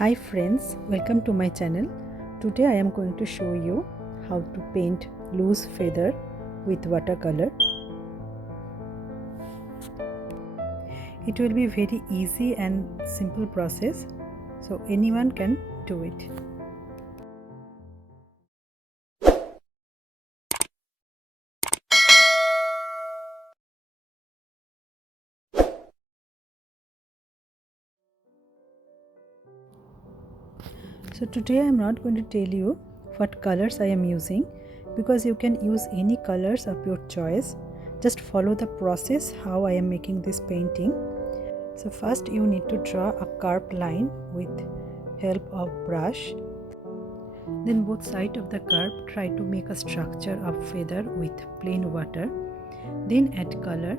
Hi friends, welcome to my channel. Today I am going to show you how to paint loose feather with watercolor. It will be very easy and simple process, so anyone can do it. So today I am not going to tell you what colors I am using, because you can use any colors of your choice. Just follow the process how I am making this painting. So first you need to draw a curved line with help of brush. Then both sides of the curve try to make a structure of feather with plain water. Then add color.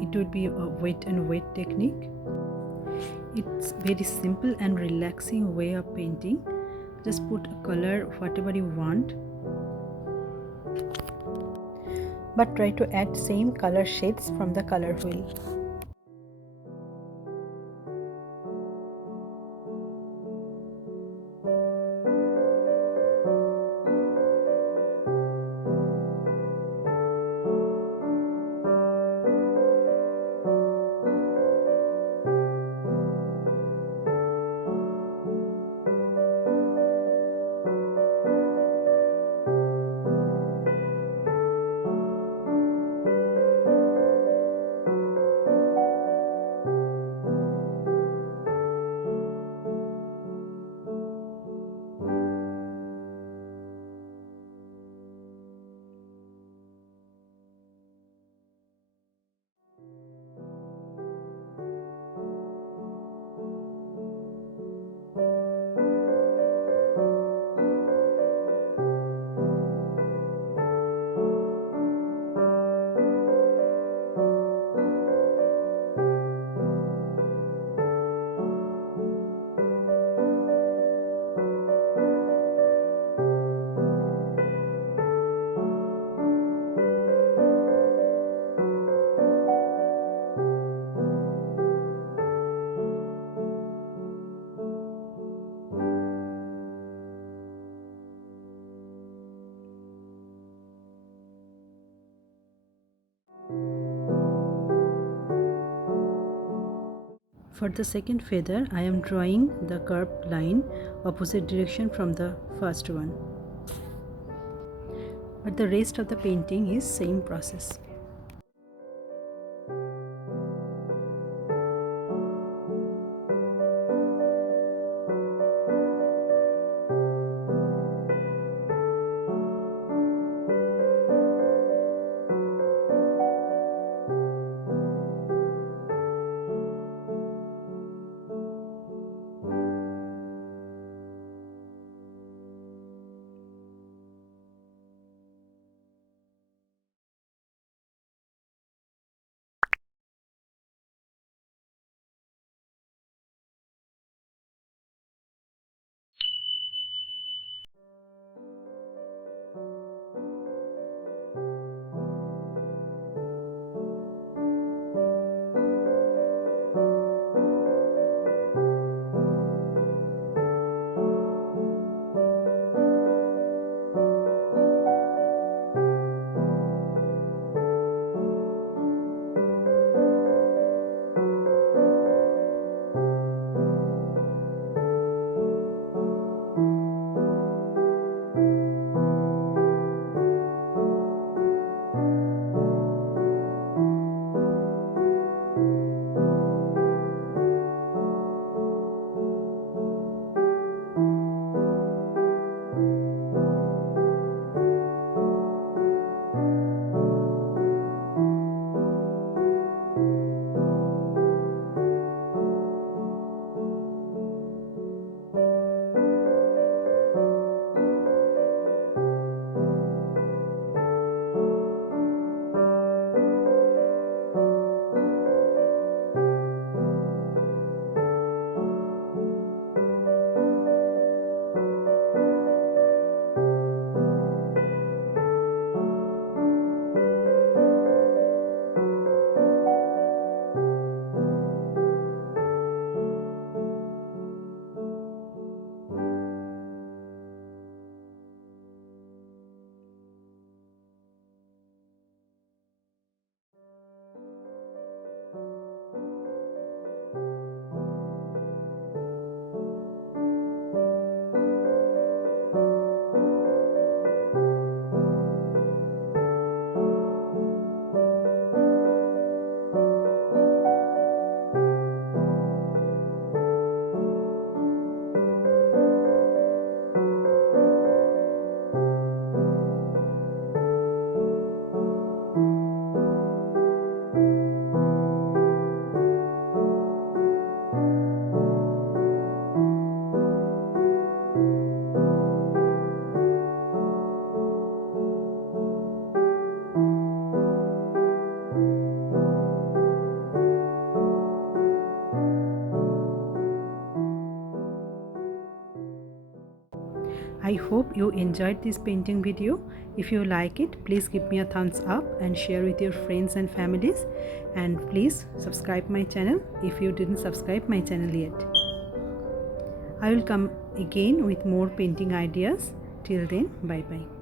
It will be a wet and wet technique. It's very simple and relaxing way of painting. Just put a color whatever you want, but try to add same color shades from the color wheel. For the second feather, I am drawing the curved line opposite direction from the first one. But the rest of the painting is same process. I hope you enjoyed this painting video. If you like it, please give me a thumbs up and share with your friends and families. And please subscribe my channel if you didn't subscribe my channel yet. I will come again with more painting ideas. Till then, bye bye.